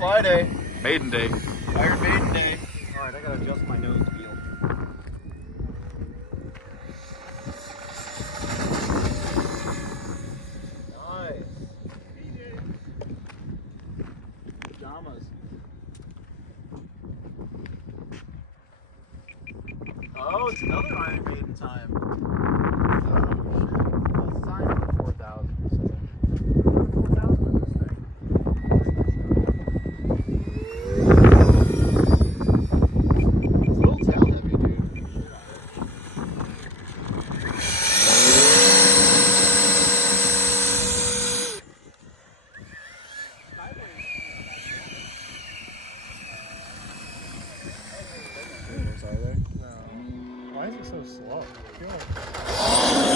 Friday. Maiden Day. Iron Maiden Day. Alright, I gotta adjust my nose wheel. Nice. Pajamas. Oh, it's another Iron Maiden time. Oh, shit. Sign for 4,000. 4,000 in this thing. It's a little tail heavy, dude. Are there? No. Why is it so slow? I feel like